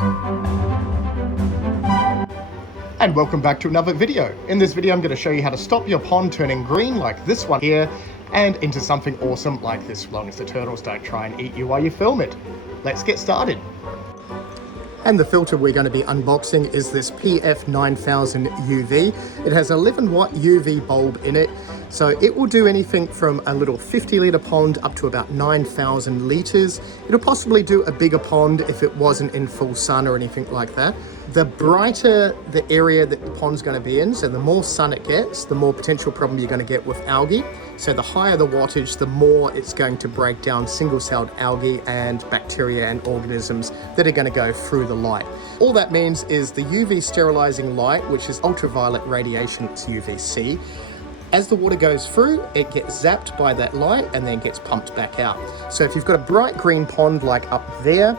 And welcome back to another video. In this video, I'm going to show you how to stop your pond turning green like this one here and into something awesome like this, as long as the turtles don't try and eat you while you film it. Let's get started. And the filter we're going to be unboxing is this PF9000 UV. It has 11 watt UV bulb in it, so it will do anything from a little 50 litre pond up to about 9,000 litres. It'll possibly do a bigger pond if it wasn't in full sun or anything like that. The brighter the area that the pond's going to be in, so the more sun it gets, the more potential problem you're going to get with algae. So the higher the wattage, the more it's going to break down single-celled algae and bacteria and organisms that are going to go through the light. All that means is the UV sterilizing light, which is ultraviolet radiation, it's UVC. As the water goes through, it gets zapped by that light and then gets pumped back out. So if you've got a bright green pond like up there,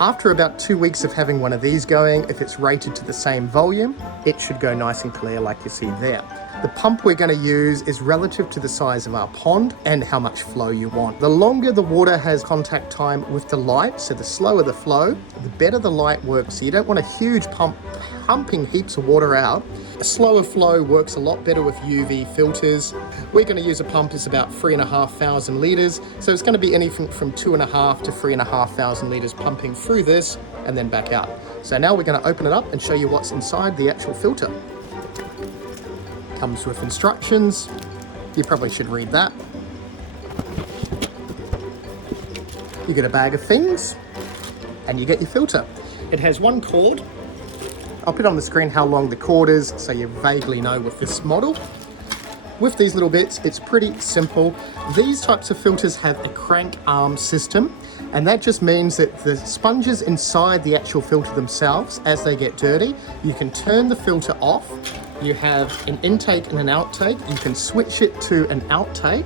after about 2 weeks of having one of these going, if it's rated to the same volume, it should go nice and clear like you see there. The pump we're going to use is relative to the size of our pond and how much flow you want. The longer the water has contact time with the light, so the slower the flow, the better the light works. So you don't want a huge pump pumping heaps of water out. A slower flow works a lot better with UV filters. We're going to use a pump that's about 3,500 litres, so it's going to be anything from 2,500 to 3,500 litres pumping through this and then back out. So now we're going to open it up and show you what's inside the actual filter. Comes with instructions. You probably should read that. You get a bag of things and you get your filter. It has one cord. I'll put on the screen how long the cord is so you vaguely know with this model. With these little bits, it's pretty simple. These types of filters have a crank arm system, and that just means that the sponges inside the actual filter themselves, as they get dirty, you can turn the filter off. You have an intake and an outtake. You can switch it to an outtake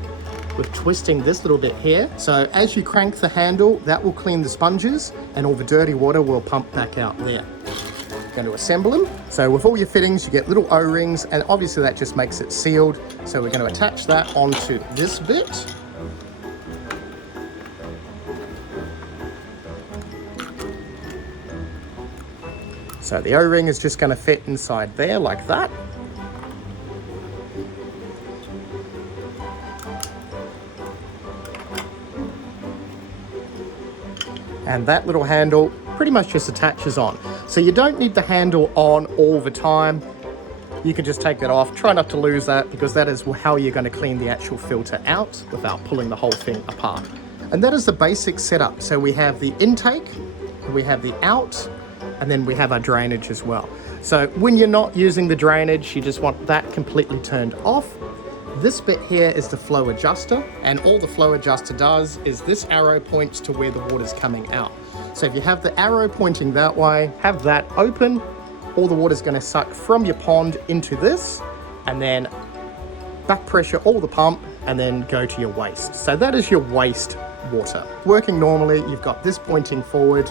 with twisting this little bit here. So as you crank the handle, that will clean the sponges and all the dirty water will pump back out there. Going to assemble them. So with all your fittings, you get little O-rings, and obviously that just makes it sealed. So we're going to attach that onto this bit. So the O-ring is just going to fit inside there like that. And that little handle pretty much just attaches on. So you don't need the handle on all the time. You can just take that off. Try not to lose that, because that is how you're going to clean the actual filter out without pulling the whole thing apart. And that is the basic setup. So we have the intake, we have the out, and then we have our drainage as well. So when you're not using the drainage, you just want that completely turned off. This bit here is the flow adjuster, and all the flow adjuster does is this arrow points to where the water's coming out. So if you have the arrow pointing that way, have that open, all the water's going to suck from your pond into this, and then back pressure all the pump, and then go to your waste. So that is your waste water. Working normally, you've got this pointing forward.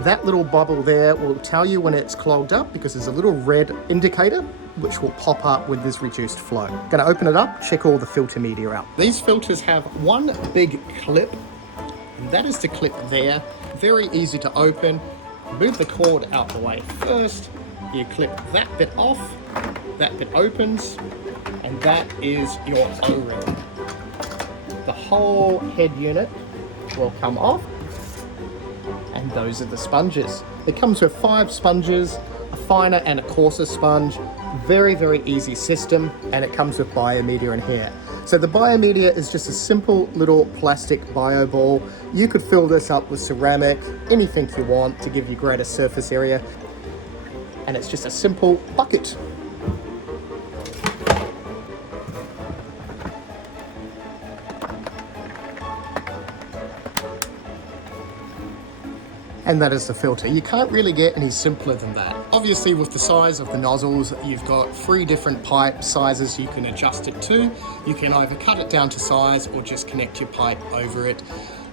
That little bubble there will tell you when it's clogged up, because there's a little red indicator which will pop up with this reduced flow. Gonna open it up, check all the filter media out. These filters have one big clip, and that is the clip there. Very easy to open. Move the cord out the way first. You clip that bit off, that bit opens, and that is your O-ring. The whole head unit will come off, and those are the sponges. It comes with 5 sponges, a finer and a coarser sponge. Very, very easy system, and it comes with biomedia in here. So the biomedia is just a simple little plastic bio ball. You could fill this up with ceramic, anything you want to give you greater surface area. And it's just a simple bucket. And that is the filter. You can't really get any simpler than that. Obviously, with the size of the nozzles, you've got 3 different pipe sizes you can adjust it to. You can either cut it down to size or just connect your pipe over it.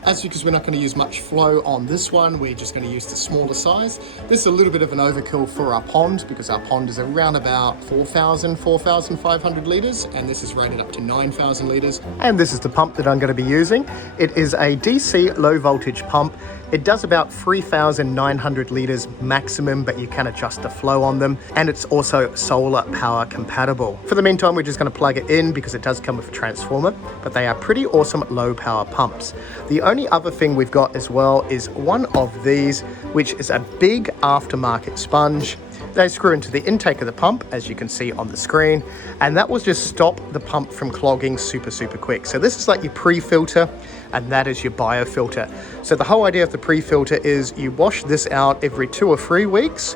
As because we're not going to use much flow on this one, we're just going to use the smaller size. This is a little bit of an overkill for our pond, because our pond is around about 4,500 litres, and this is rated up to 9,000 litres. And this is the pump that I'm going to be using. It is a DC low voltage pump. It does about 3,900 litres maximum, but you can adjust the flow on them, and it's also solar power compatible. For the meantime, we're just going to plug it in because it does come with a transformer, but they are pretty awesome low power pumps. The only other thing we've got as well is one of these, which is a big aftermarket sponge. They screw into the intake of the pump, as you can see on the screen, and that will just stop the pump from clogging super quick. So this is like your pre-filter, and that is your biofilter. So the whole idea of the pre-filter is you wash this out every 2 or 3 weeks.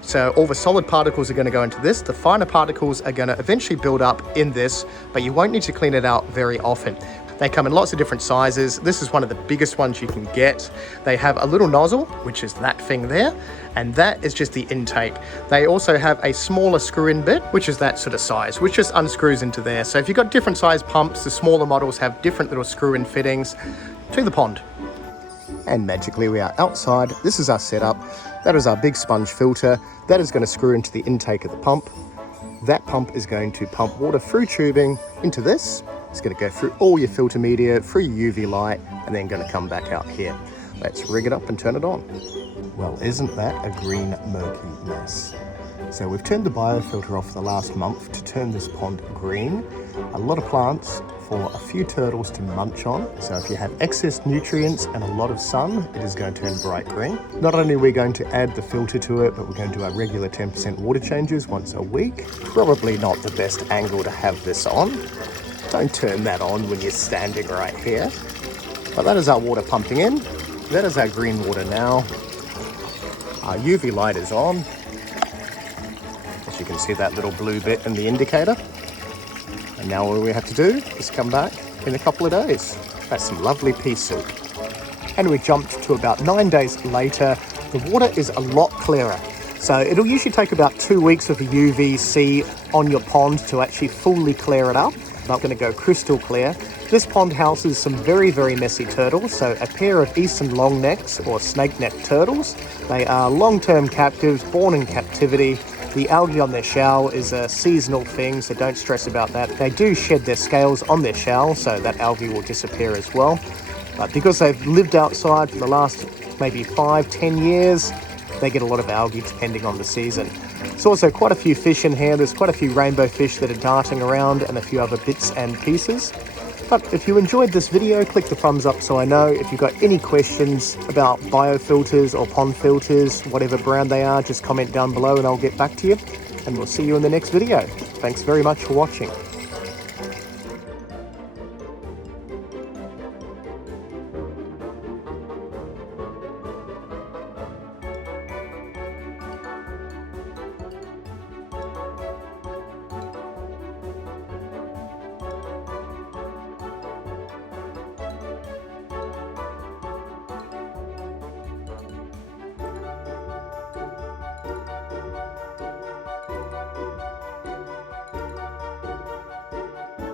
So all the solid particles are going to go into this. The finer particles are going to eventually build up in this, but you won't need to clean it out very often. They come in lots of different sizes. This is one of the biggest ones you can get. They have a little nozzle, which is that thing there, and that is just the intake. They also have a smaller screw-in bit, which is that sort of size, which just unscrews into there. So if you've got different size pumps, the smaller models have different little screw-in fittings to the pond. And magically we are outside. This is our setup. That is our big sponge filter. That is going to screw into the intake of the pump. That pump is going to pump water through tubing into this. It's going to go through all your filter media, through your UV light, and then going to come back out here. Let's rig it up and turn it on. Well, isn't that a green murky mess? So we've turned the biofilter off the last month to turn this pond green. A lot of plants for a few turtles to munch on. So if you have excess nutrients and a lot of sun, it is going to turn bright green. Not only are we going to add the filter to it, but we're going to do our regular 10% water changes once a week. Probably not the best angle to have this on. Don't turn that on when you're standing right here. But that is our water pumping in. That is our green water now. Our UV light is on. As you can see, that little blue bit in the indicator. And now all we have to do is come back in a couple of days. That's some lovely pea soup. And we jumped to about 9 days later. The water is a lot clearer. So it'll usually take about 2 weeks of the UVC on your pond to actually fully clear it up. Not going to go crystal clear. This pond houses some very messy turtles, so a pair of eastern longnecks or snake-neck turtles. They are long-term captives, born in captivity. The algae on their shell is a seasonal thing, so don't stress about that. They do shed their scales on their shell, so that algae will disappear as well. But because they've lived outside for the last maybe 5-10 years, they get a lot of algae depending on the season. There's also quite a few fish in here. There's quite a few rainbow fish that are darting around and a few other bits and pieces. But if you enjoyed this video, click the thumbs up so I know. If you've got any questions about biofilters or pond filters, whatever brand they are, just comment down below and I'll get back to you. And we'll see you in the next video. Thanks very much for watching.